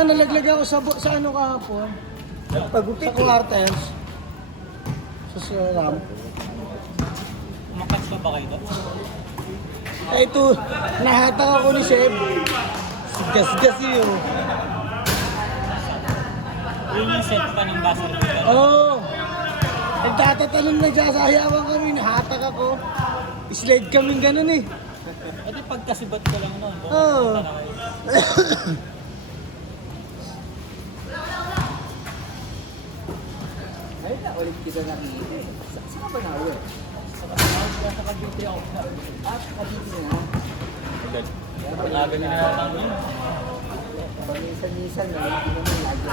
lang, nalaglag ako sa ano kahapon. Sa quarters. Sa ramp. Umakas pa ba kayo doon? Eh ito, nahatak ako ni Seb. Gas-gas yun. Yun yung set pa ng buzzer beater. Oo. Oh, nagtatatalon nagsasayawan kami, nahatak ako. Slide kami ganun eh. E di pagkasibat ko lang noon. Oo. Ay, na ulit kita nakikita eh. Saan ka ba na-uwi? Sa pag-duty ako. At nakikita na. Agad. Aga na lang yun. Paminsan-minsan na hindi naman lagi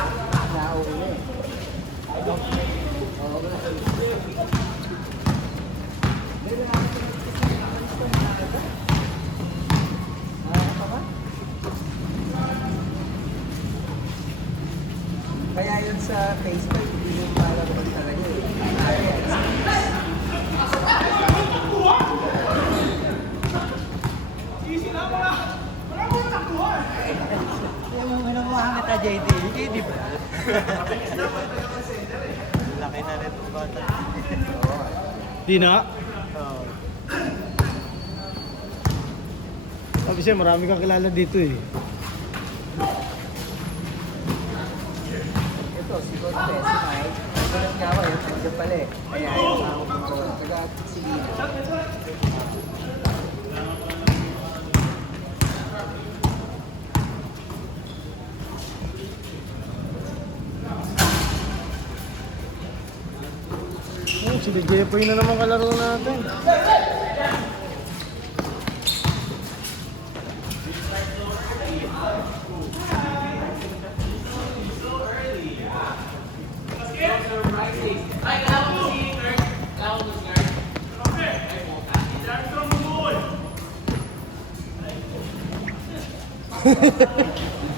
na-uwi na eh. Oo, kaya yun sa Facebook, hindi yung para mo talaga yun. Yung minumuha kita, JD. JD ba? Laki na rin itong bata. Di na? Oo. Sabi siya, marami kang kilala dito eh. Ito, si Conte, si Mike, gulat nga ako yun, nandiyan pala eh. Kaya ayaw ako dito. Taga si Lina. Oh, si Jepoy na naman kalaro natin.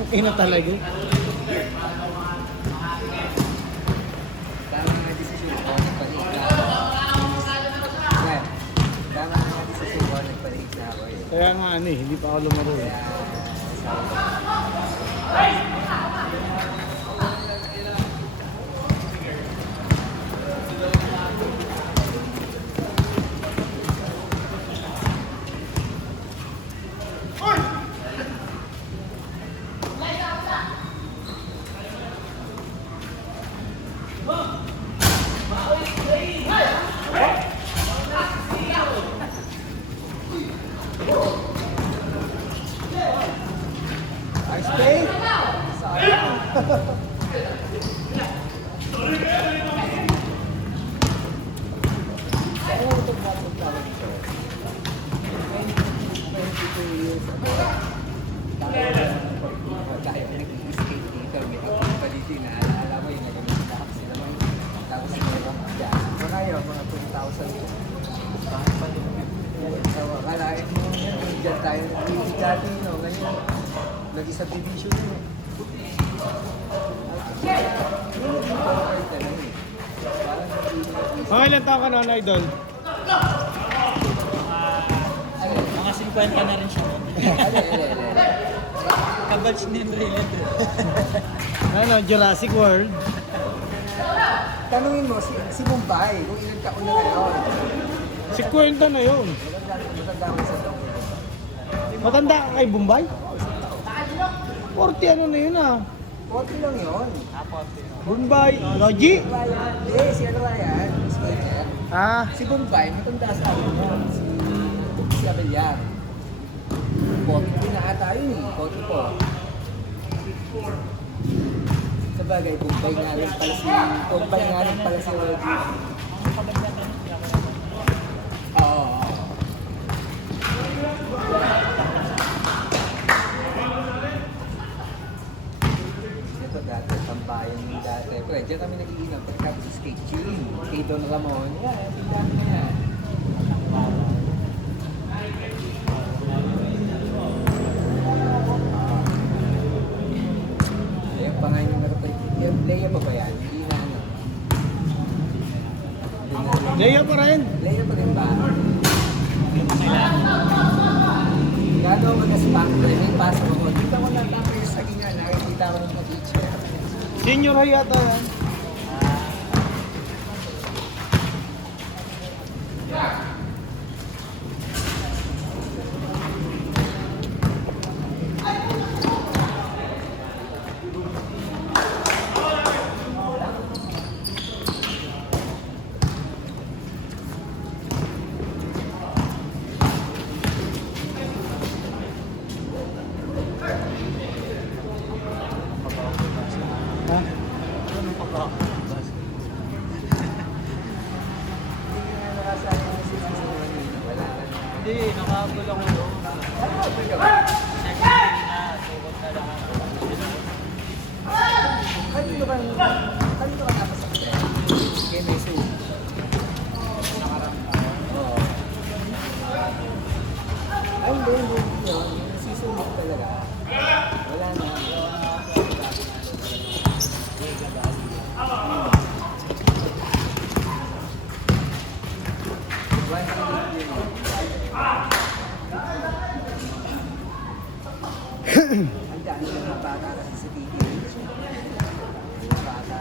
Ina talaga. Tama nga desisyon ko, nagpalig na ako. Yan. Tama nga desisyon ko, nagpalig na ako eh. Kaya nga ano eh, hindi pa ako lumaro eh. Kaya, I stay. Kaya nag-skate dito, may ako pa dito na alala mo yung nag-stop sila mo. Tapos meron dyan. Mga yun, mga 2,000. Kalain mo yan, dyan tayo. Dati, no, ganyan. Nag-isang division yun. Mga ilang taon ka na, Idol? Mga 50 na rin siya. Kabatch ni Brilliant. Ano, Jurassic World? Tanungin mo si Bombay kung ilang taon na ngayon. Si Kwenta na yun. Matanda ko sa taon. Matanda ka kay Bombay? 40 ano na yun ah. 40 lang yun. Bombay, Logi? Hindi, si ano nga yan? Si Kanya. Ah, Si Bombay, matanda sa akin mo. Si Abellar. 40 na ata yun eh. 44. Sabagay, Bombay nga rin pala si... Bombay nga rin pala si Rogi. Oo. Ito dati, tambayan yung dati. Pero diyan kami nag-iinap pagkatapos sa skate chilling. Kay Don Ramon. Yan, tingnan na yan. Ayun pa nga yung nakapag-iinap. Leia pa ba yan? Hindi na ano. Leo pa rin. Leia pa rin ba? Gano'n mag-asbang. May pasok ako. Dito ko lang lang sa ginga. Nakikita nakita ko ng teacher. Senior high yata yan. Ha? Ano pa ba? Hindi, nakahabol ako doon. Second na, sukot na lang ako. Kanino ka napasakit? Kay Meso. Oo. Ay, hindi yun. Sisulit talaga. Wala na. Ang dami ng mga bata kasi sa TTH. Mga bata.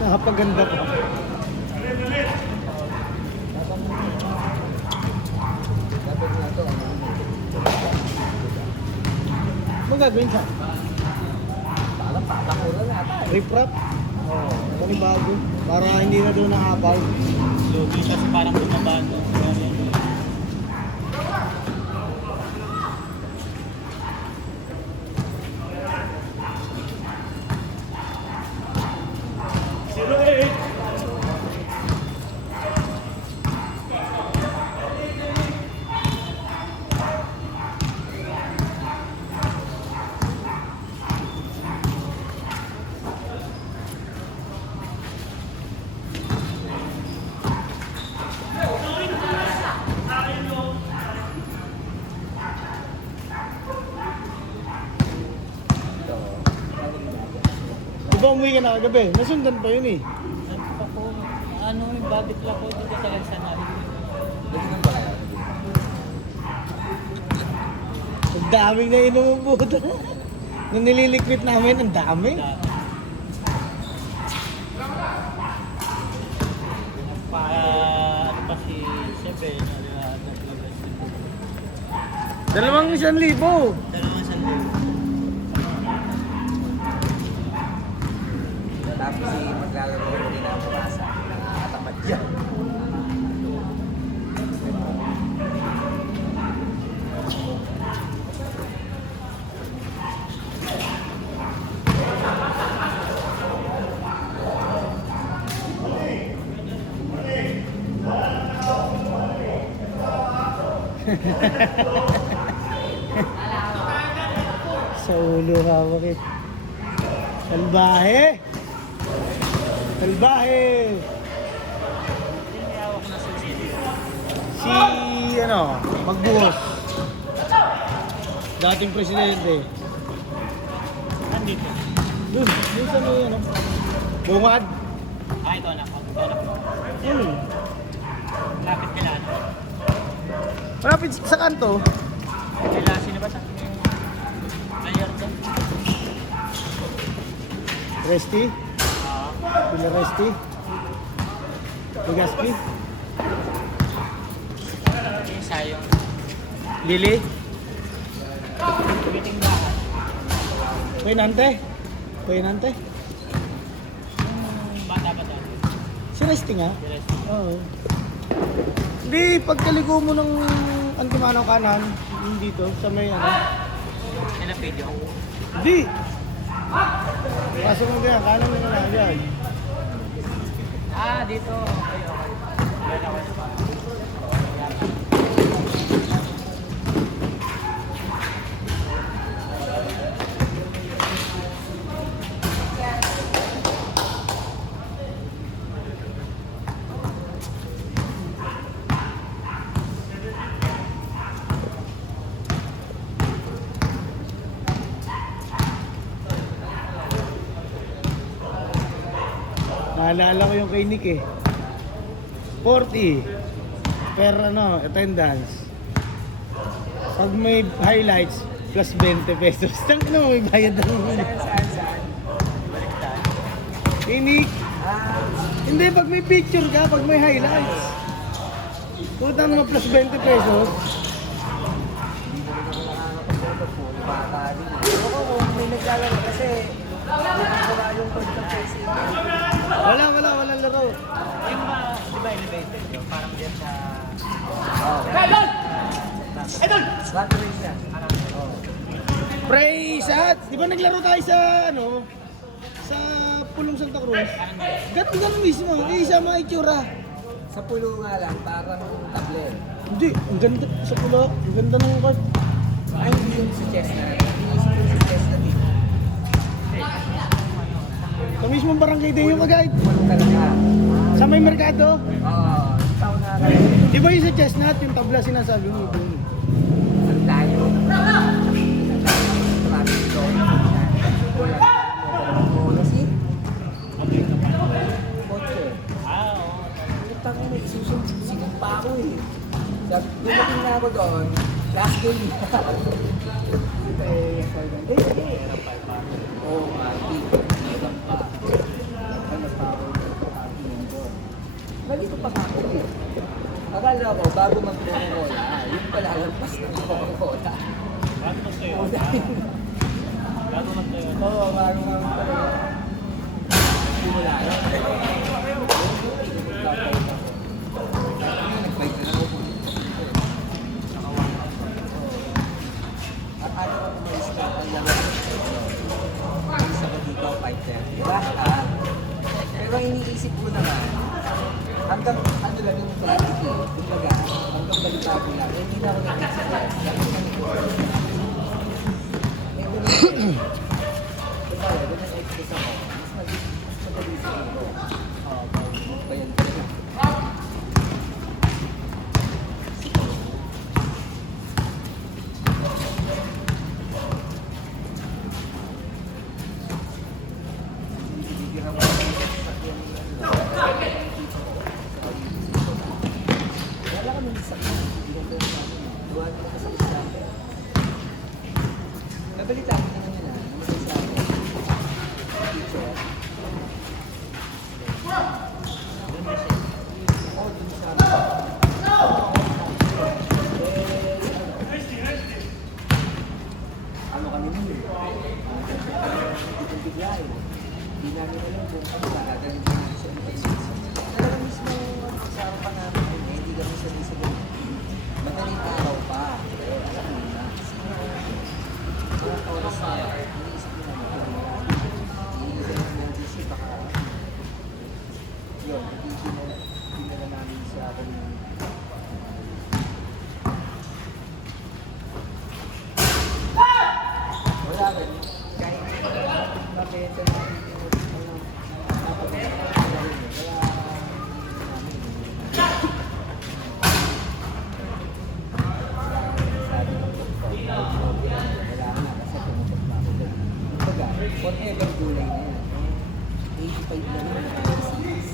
Nakapaganda pa. Dapat nga ito. Anong gagawin siya? Parang patakura na ata. Rip-rap? Oo. Panibago. Para hindi na doon nakapal. Lugi kasi parang bumaba no. Di ba umuwi ka na kagabi? Nasundan pa yun eh. Ano yung babit lang ko dito sa Lansan namin. Ganun ba kaya? Ang daming na inumubuto. Nung nililiquid namin, ang dami. Ano pa si Sebe, Dalawang 1,000. dalawang sandali. Tapos si maglalaro ko din ang pasa. Nakakatamad yan. Sa ulo hawak eh. Salbahe! Salbahe! May hawak na sa sili. Si, Magbuhos. Dating presidente. Andito. Doon sa may, Bungad. Ito na. Ito na. Lapit ka lang. Malapit sa kanto. Kila sino ba sa player doon? Resty. Pila Resty. Legaspi. Yung sayong. Lili. Tumiting bahay. Puenante. Puenante. Yung bata ba doon? Si Resty nga. Direct. Oo. Hindi, pagkaliko mo ng antimano kanan, yung dito, sa may Yan ang video. Hindi! Pasok mo ganyan, kanan mo na dyan. Ah, dito. Okay, okay. Yan ako pa. Naalala ko yung kay Nick eh. 40 per ano, attendance. Pag may highlights, plus 20 pesos. Saan ka naman may bayad na naman? Saan? Baliktad. Kay Nick, Ah, hindi, pag may picture ka, pag may highlights. Putang mo plus 20 pesos. hindi mo naman nakakapagpunta po. Bata din. Ako kung may naglalaro kasi wala yung pagka-facing. Walang laro. Yung mga, di ba elevated yun? Parang dyan sa... Oh. Battery siya. Oh. Pray sa, di ba naglaro tayo sa ano? Sa Pulong Santa Cruz? Ganun mismo, hindi sa mga itsura. Sa pulo nga lang, parang table. Hindi, ang ganda sa pulo. Ang ganda ng court. Ay, hindi yung sa chestnut. Yung sa chestnut eh. Sa mismong barangay din yung kagayt. Pulo talaga. Sa may merkado. Oo. Ikaw na kayo. Di ba yung sa chestnut, yung tabla sinasabi mo? Ang layo. Maraming ito. Wala. Wala si? Kotse. Ah, oo. Putang ina, isusunod pa ako eh. Sabi, dumating na ako doon, last game. Eh, sabi ko, hindi. Oo, hindi. Hirap pa. Ano pa ako, doon. Nandito pa ako eh. Akala ko, bago mag-Coca-Cola, yung palalampas ng Coca-Cola. Bago magtayo. Oo, dahil. Bago magtayo. Oo, bago mag-Coca-Cola. Simula yun. Nag-bike na ako. At ano ko umalis na ang laman. Umalis ako dito, 5:30. Diba? Pero ang iniisip ko naman, hanggang ano lang yung traffic eh. Kumbaga, hanggang Balibago lang. Eh, hindi na ako nag-express. Eh, kung diba, doon nag-express ako. Mas madali siguro. Bayan ka na. Wala kami sakit. Gawa naman kasi sa akin. Nabalita ko na nila. Naman sa akin. Teacher. Oo, dun sa ano kami nun eh. Hindi bigla eh. Hindi namin alam kung ano ba. Ganun din sa interviews. Talaga mismo sa harapan namin yun eh. Hindi kami sa ganun. Madaling araw pa. Pero alam mo na. Mga oras na iniisip mo naman. Iisip mo na DC baka yun. Hindi na namin sa community. Wala ba? Kahit mabenta na whatever gulay na yan. 85 lang yung series.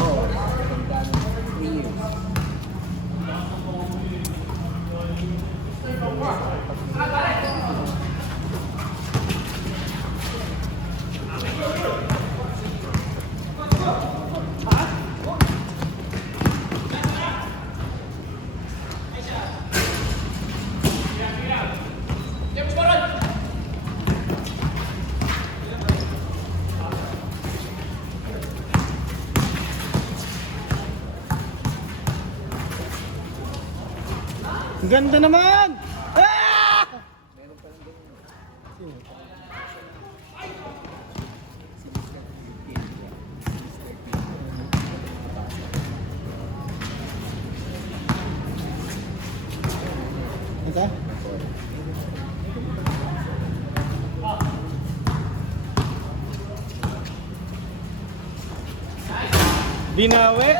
Oo, maganda ng 3 years. Ang ganda naman! Ah! Meron pa lang ganyan. Si Miss Ito? Binawi?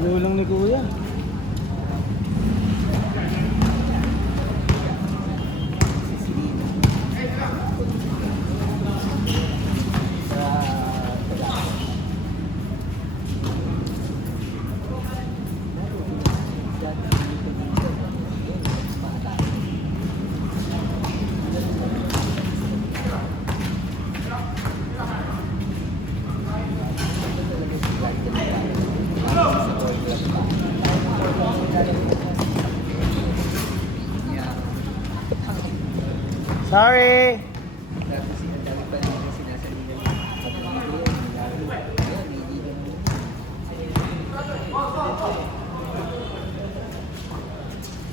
Gulang ni Kuya. Sorry! Tapos ang dami pa rin yung sinasabi nila yung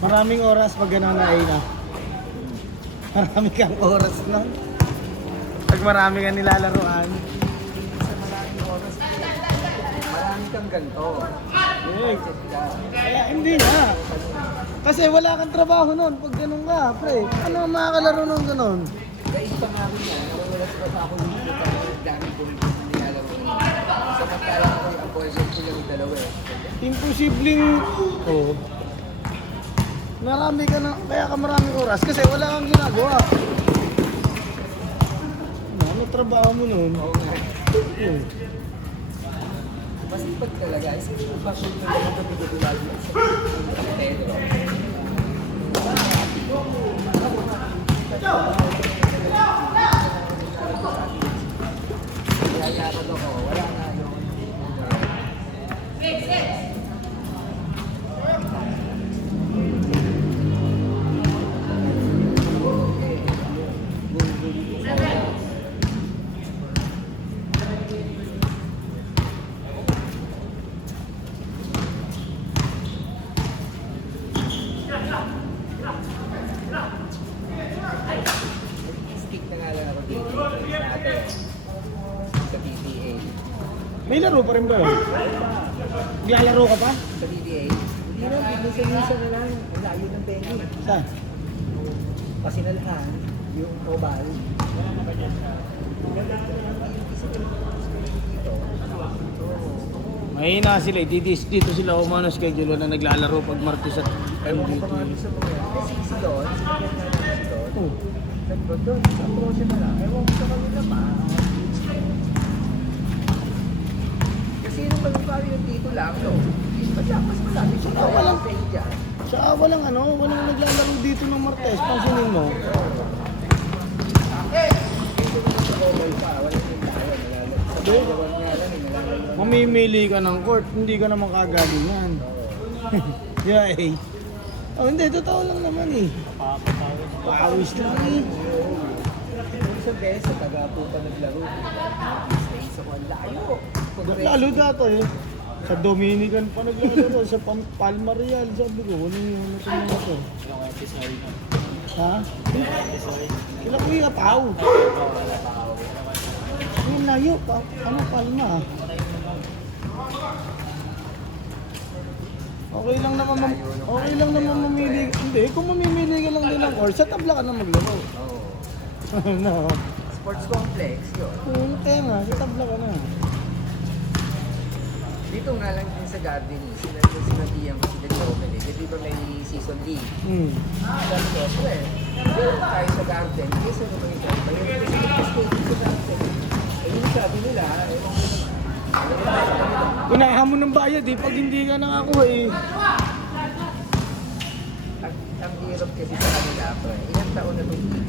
Maraming oras pag gano'n na ay na. Marami kang oras na. Pag marami kang nilalaroan. sa maraming oras, marami kang ganito. Eh, kaya hindi na. Kasi wala kang trabaho noon pag gano'n ka, pre. Ano ang makakalaro noon gano'n? Guys, pa nga rin yan, nawawala sa baba ako dito pa ang dami kong nilalaro ngayon. Samantala ko ang project ko lang yung dalawa eh. Imposibleng... Oh. Marami ka na, kaya ka maraming oras kasi wala kang ginagawa. Ano trabaho mo noon? Oo nga. Oh. Masipag talaga. Isip ko ba kung yung gabi-gabi lagi sa Pedro? Kaya ako, wala na yung... Stick na nga lang ako dito sa atin. Sa PTA. May laro pa rin ba yun? Naglalaro ka pa? Sa PTA. Hindi na, minsan-minsan na lang. Ang layo ng venue. Saan? Pasinalhan, yung mobile. Mahina sila, dito sila umano schedule na naglalaro pag Martes at ano Ewan ko dito. pa nga sa mga. Kasi si Don, si Don, Oh. nagbo doon, sa proje na lang. Ewan ko sa kanila pa. Kasi nung magpapari yung dito lang, no? Mas masabi siya, Ah, walang- sa India. Tsaka walang walang naglalaro dito ng Martes, pansinin mo. Sa mobile pa, walang yung tayo. Sa Palawan nga lang, nilalaro. Mamimili ka ng court, hindi ka naman kagalingan. Yeah, eh. Oh, hindi, totoo lang naman eh. Pawis lang eh. Kung sa best, sa taga po pa naglaro. Stay sa kwan, layo. Lalo dati eh. Sa Dominican pa naglalaro, sa Palma Real, sabi ko, ano yung ito? Yung episode na. Ha? Episode. Kila Kuya Pao. Yung layo pa, ano Palma ah. Okay lang naman mamili. Hindi, kung mamimili ka lang din ng course, sa tabla ka na maglaro. Oo. No. Sports complex, yun. Kaya nga, sa tabla ka na. Dito nga lang din sa garden, sinabihan ko sila Jovel eh. Di ba may season league? Sabi ko, well, meron tayo sa garden, kesa naman yung garden. Kasi yung sa garden, eh yung sabi nila, ewan ko naman. Unahan mo ng bayad eh, pag hindi ka nakakuha eh. Ang hirap kasi sa kanila ako eh. Ilang taon na itong TV?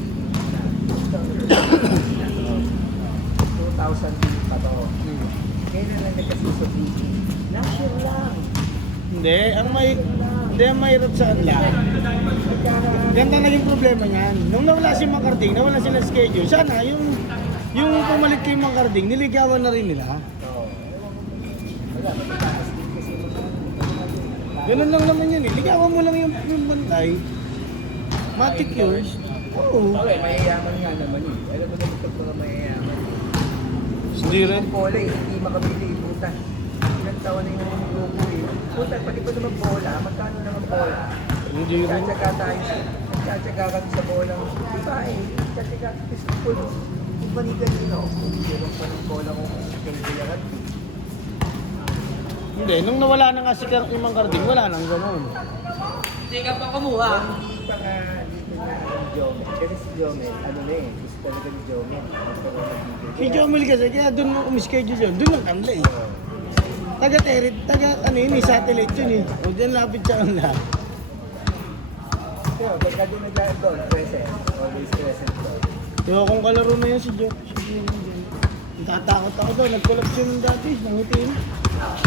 2000 pa to. Ngayon na lang nagkasuso PT. National lang. Hindi, ang mahirap saan lang. Yan ang naging problema niyan. Nung nawala si Macarding, nawala sila schedule. Sana yung pumalit kay Macarding, niligawan na rin nila. Oo. Wala, matataas din kasi Ganun lang naman yun eh. Ligawan mo lang yung bantay. Matik yun. Oo. Okay, mayayaman nga naman yun. Alam mo naman ito mga mayayaman. Hindi rin. Yung bola eh, hindi makabili puta. Ilang taon na yung grupo eh. Puta, pati pa naman bola, magkano naman bola? Hindi rin. Tsatsaga tayo siya. Tsatsaga kami sa bola. Diba eh, tsatsaga fistful. Yung panigan yun o. Hindi lang pa ng bola kung kailangan. Hindi, nung nawala na nga si Imang Carding, wala nang ganun. Hindi ka pa kumuha. Hindi pa nga dito na ang Jomel. Kasi si Jomel, ano na eh, gusto talaga ni Jomel. Si Jomel kasi, kaya doon mo umischedule yun. Doon lang kanla eh. Taga-terit, ano yun eh, satellite yun eh. O dyan lapit sa kanla. Pero, pagka din nag doon, present. Always present doon. Diba kung kalaro na yun si Jomel dyan. Tatakot ako daw, nag-collapse yun dati, nangitin.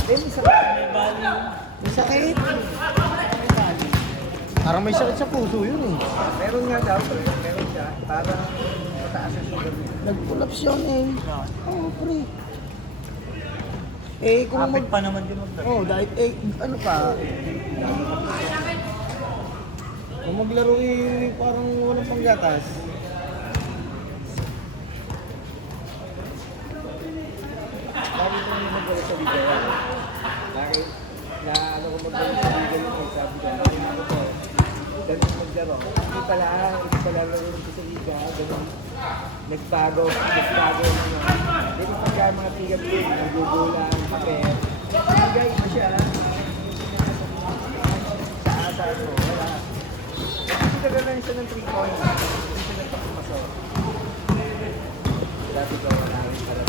Then, isa pa. May value. May sakit. Parang may sakit sa puso yun eh. Meron nga daw, pre. Meron siya. Parang mataas ang sugar niya. Nag-collapse yun eh. Oo, pre. Eh, kung Kapit pa naman din mag Oh, dahil ano pa? Kung maglaro eh, parang walang panggatas. Bakit mo yung mag sa liga yan? Bakit? Na ano ko mag sa liga yun eh, sabi ko, ano ko, ganun maglaro. Hindi pala laro ko sa liga, ganun. Nagbago na yun. Dito pagka mga tigat ko, nagugulang, papel. Liga, iba siya. Sa asal mo, wala. Kasi nagalalan siya ng 3 points. Hindi siya nagpakumaso. Dati ko wala rin pala.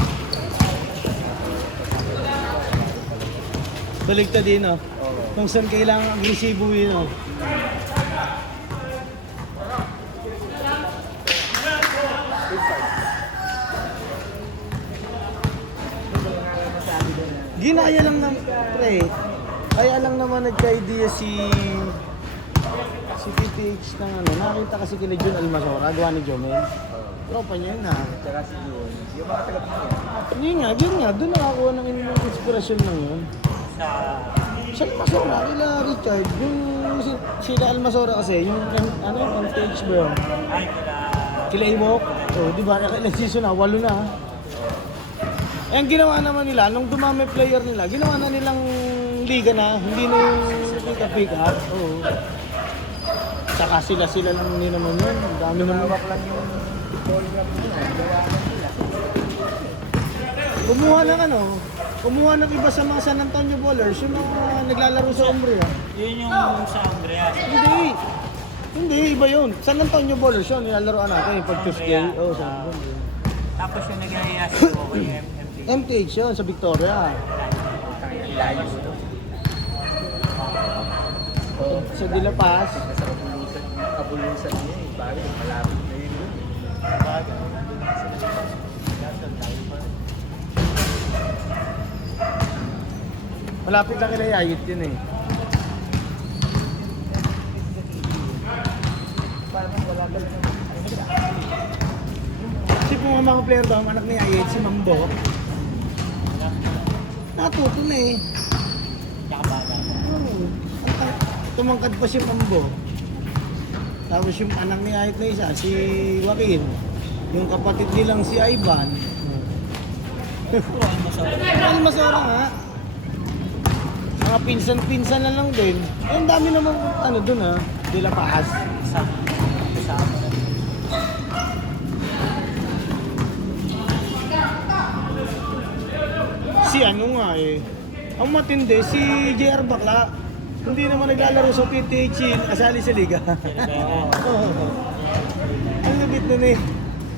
Baligtad din oh. Oo. Kung saan kailangan agresibo yun oh. Ginaya lang ng pre. Kaya lang naman nagka-idea si PTH ng ano. Nakita kasi kila Jun Almasora, gawa ni Jomel. Tropa niya yun ha. Tsaka si Jun, yung mga taga-pinya. Yun nga, doon nakakuha ng inspirasyon ng yun. Sa... Sa Almasora, kila Richard, yung sila Almasora kasi, yung ano, MTH ba yun? Ay, kila... Kila Iwok, oh, di ba, ilang season na, 8 na. Eh, ang ginawa naman nila, nung dumami player nila, ginawa na nilang liga na, hindi na yung pick up. Oo. Saka sila lang hindi naman yun. Ang dami naman. Hawak lang yung program nila, gawa na nila. Kumuha ng iba sa mga San Antonio Ballers, yung mga naglalaro sa Umbria. Yun yung sa Andreas. Hindi, iba yun. San Antonio Ballers yun, nilalaroan natin pag Tuesday. Oh, San Antonio. Tapos yung nag-iayas ko kay MMD. MTH yun, sa Victoria. Layo ito. Oo. Sa De La Paz. Nasa kabulusan niya eh. Bakit? Malapit na yun yun. Malapit lang kila Yayit yun eh. Parang wala ka lang naman. Kasi kung ang mga player daw, ang anak ni Yayit, si Mambo, natuto na eh. Oo. Tumangkad pa si Mambo. Tapos yung anak ni Yayit na isa, si Joaquin. Yung kapatid nilang si Ivan. Almasora nga. Mga pinsan-pinsan na lang din. Eh, ang dami namang ano dun ha, De La Paz. Si ano nga eh. Ang matindi, si JR Bakla. Hindi naman naglalaro sa PTH, asali sa liga. Ang lupit nun eh.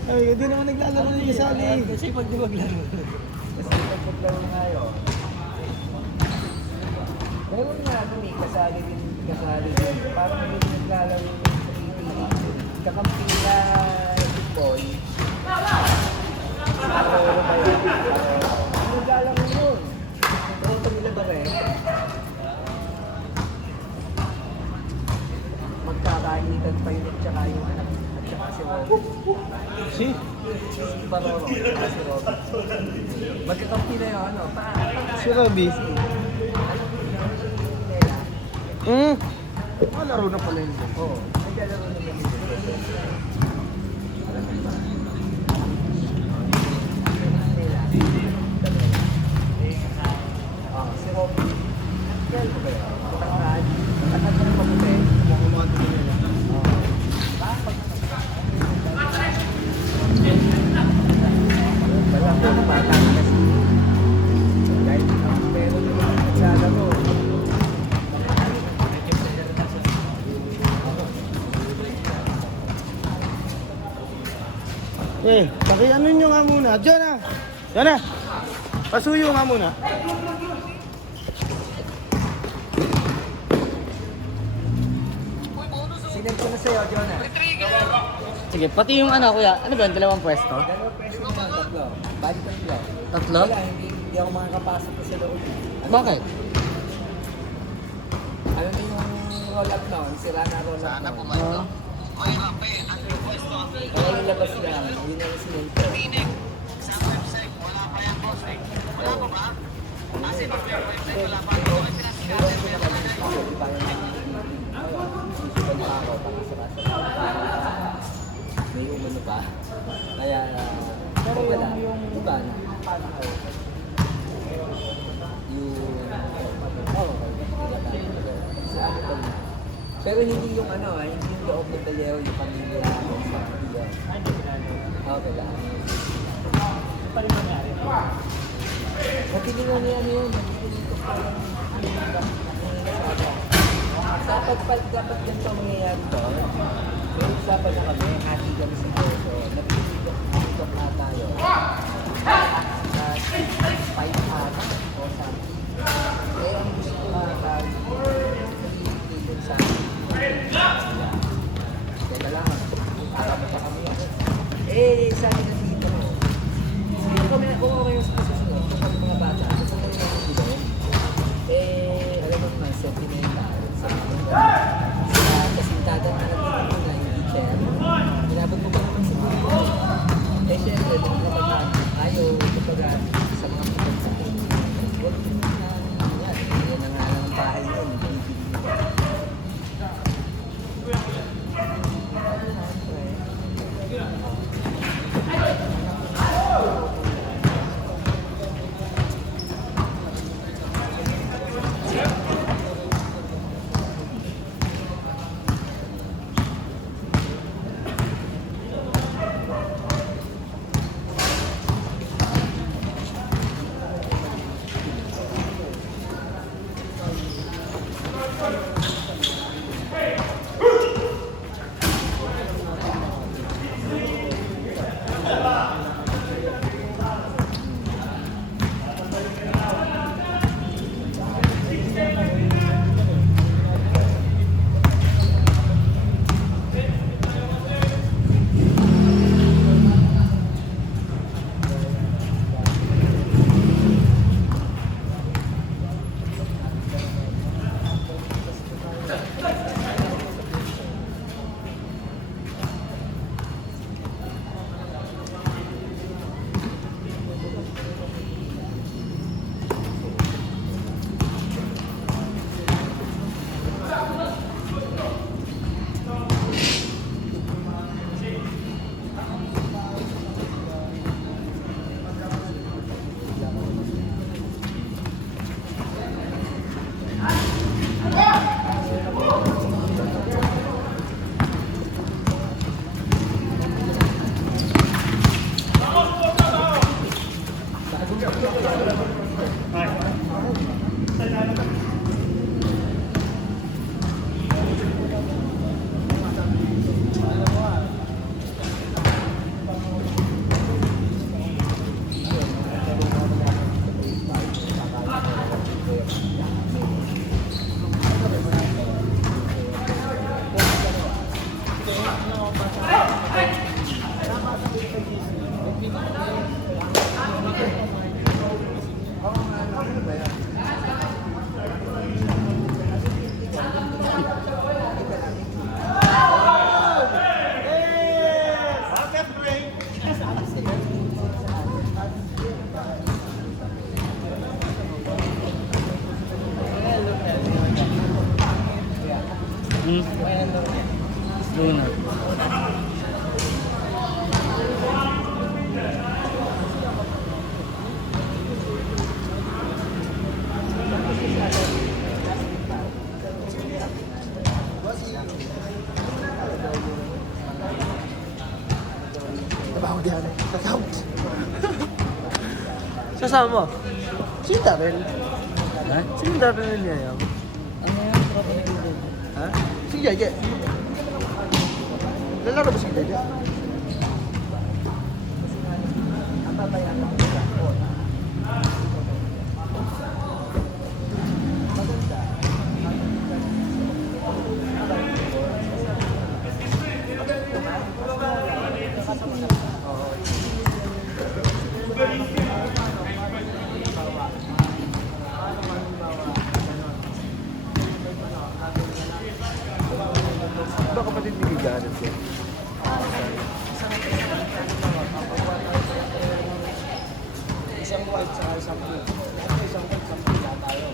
Ay, hindi naman naglalaro yung kasali. Kasi pag di maglaro. Kasi pagpaglaro nga yun. Meron nga dun eh, kasali din. Parang yung naglalaro yung sa PTH. Kakampi na football. Aroro ba yun? Naglalaro yun. Si? Baroro, si Robby. Magkakampi na yung ano, Si Robby. Hmm. Laro na pala yun. Oo, naglalaro na kami. Si Robby. Kaya ko ba yun? Matangkad. Matangkad ko na mabuti. Wala ko na bata kasi. Kahit meron naman naglalaro. Ano nyo nga muna. Diyan na. Pasuyo nga muna. Sinend ko na sa'yo, Jonah. Sige, pati yung ano kuya, ano ba yung dalawang pwesto? Dalawa peso na, tatlo. Bali tatlo. Tatlo? Wala, hindi ako makakapasok pa sa loob. Bakit? Ano na yung roll-up noon? Sira na roll-up noon. Sana pumayto. Kaya yung labas lang, yun ang sinend ko. May umano pa. Kaya, pero yung iba na, pero hindi yung ano, hindi yung loob ng Talero, yung pamilya ng pamilya. Okay lang. Ano pa rin nangyari? Nakilingan niya ano yun, nakilingan ko pa lang dapat ganito ang mangyayari to. May usapan na kami, hati kami sa Boso, nagpiligok na tayo. Sa 5 ata o something. Eh, ang gusto ko na nagpiligok sa akin. Teka lang, para mo pa kami. Eh, sabi na dito, kung okay yung susunod, kung mga bata, kung mga bata, eh, alam mo naman, sentimental. Sa kasintagan na nandito na yung teacher, inabot mo pa naman sa mga. Eh, syempre, kapag ayaw, kapag sa mga pagkakas, huwag mo na, yan ang nga lang ang bahay yun, binibili mo. Tatawag yan. Tatawag. Sasama. Si Darrell. Ha? Sino Darrell niya yan? Ano yung tropa ni Gilden? Ha? Si Jaja. Lalaro ba si Jaja? Ba kapatid ni Gareth yan? Isang white sa isang blue. Isang white sa blue na tayo.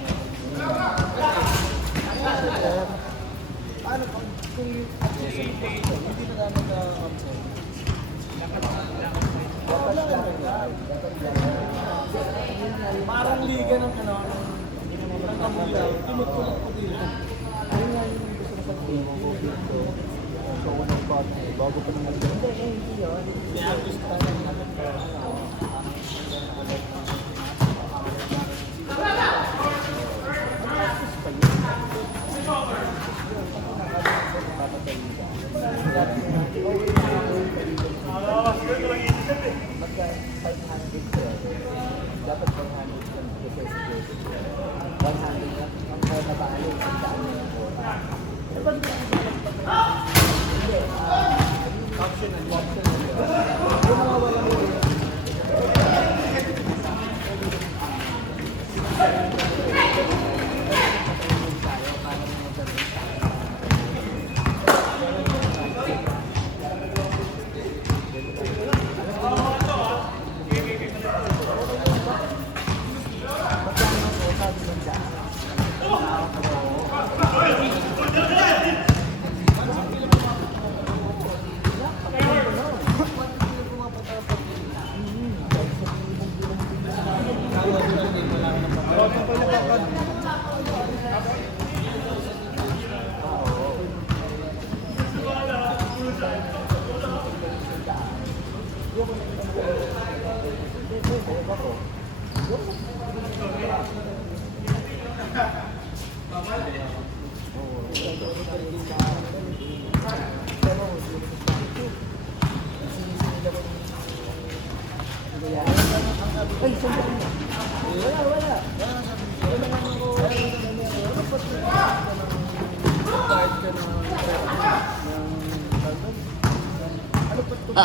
Paano kung hindi na namin na-observe? Parang liga ng ano, ng kamuyaw, tumutulog ko dito. Ayun nga yung gusto ko sabihin ko dito. So, unang part bago pa naman dito. Hindi yun. Kaya gusto ka ng Dapat 100 lang kasi 100 lang. Ang kaya natalo, ang dami ng bola. Ay, saan ba? Wala. Wala naman ako. Kahit ka na ano pa ito?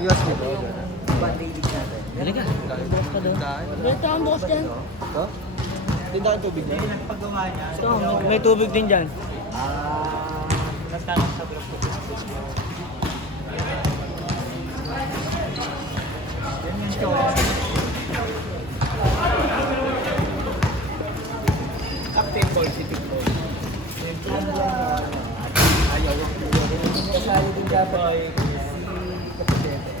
Iwas dito. Banding natin. Halika. Bukas ka doon. Dito ang bukas din. Ito? Hindi tayo tubig na. Paggawa niya. Ito, May tubig din dyan. Natanong sa grupo. Captain Paul, si Victor. Ayaw yung kasali din dapat si Kapitete.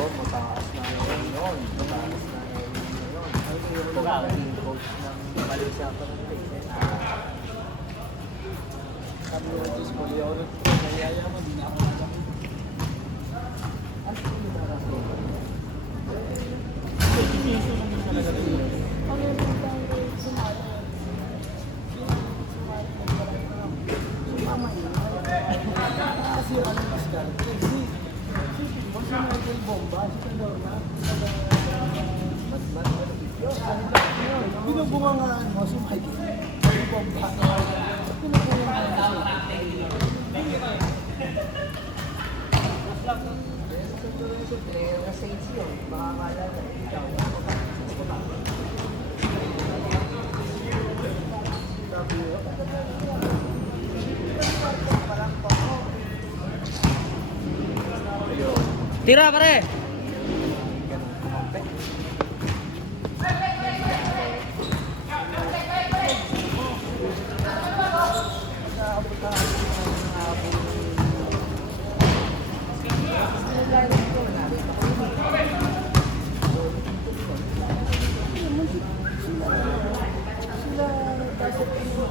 Po, mataas na ngayon yun. Mataas na ngayon yun. Kung naging coach ng Malaysia pa ng sabi ko, Diyos mo, liyaw rin. Kaya mo, di na ako nagkakita. Ano po yung naraso? Kasi yung ano mas gano'n. Kung si Michael Bomba, si Kalorna, mas binubungangaan mo si Michael Bomba. Binubungangaan mo Tira pare. sila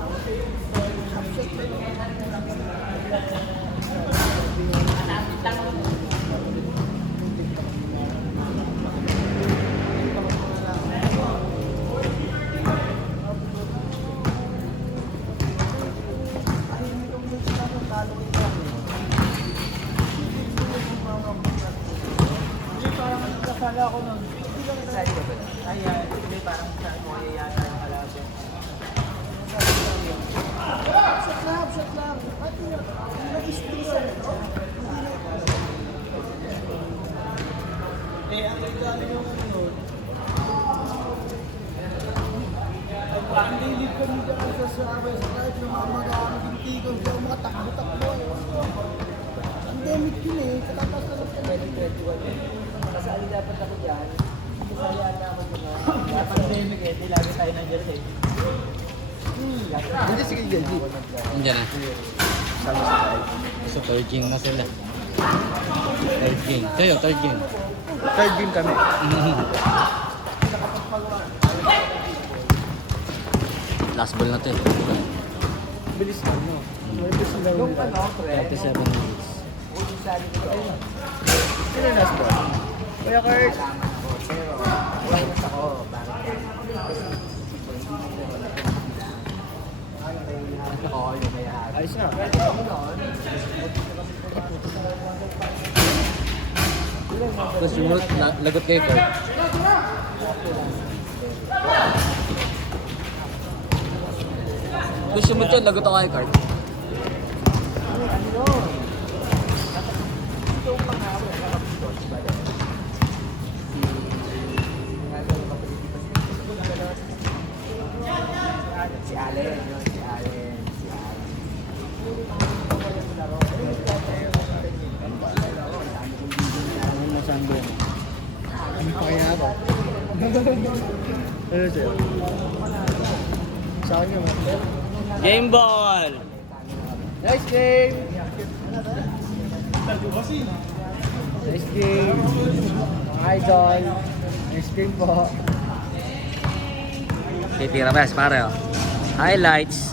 Nag-iisip lang. Pati nag-stress ako. Eh, ang regalo yung ano, ang daily kami dyan sa amin, sa kahit ng mga mag-aamintigan, sa mga takbo-takbo. Ang demit yun eh, katatas na lang kami. 2021. Kasali dapat ako dyan. Kasali ata ako dyan. Pandemic eh, di lagi tayo nandiyan eh. Hindi, sige, Jelly. Nandiyan na. So, third game na sila. Third game. Kayo, third game. Third game kami. Last ball na to eh. Bilis na, no? Bilis na Yung lang. ano, pre. 37 minutes. Yung sabi ko ayun. Sino last ball? Kuya Kurt. Alaman ko. Pero, ayos ako. Bakit? Oo, yung may ahas. Ayos na. Tapos sumunod, lagot kayo, Kurt. Tapos sumunod yun, lagot ako kay Kurt. Si Allen, yun, si Allen, si Allen. Ano na sando yun? Ano pa kaya ako? Ano sa'yo? Sa akin naman. Game ball! Nice game! Nice game! Mga idol! Nice game po! Titira pa, pare oh. Highlights.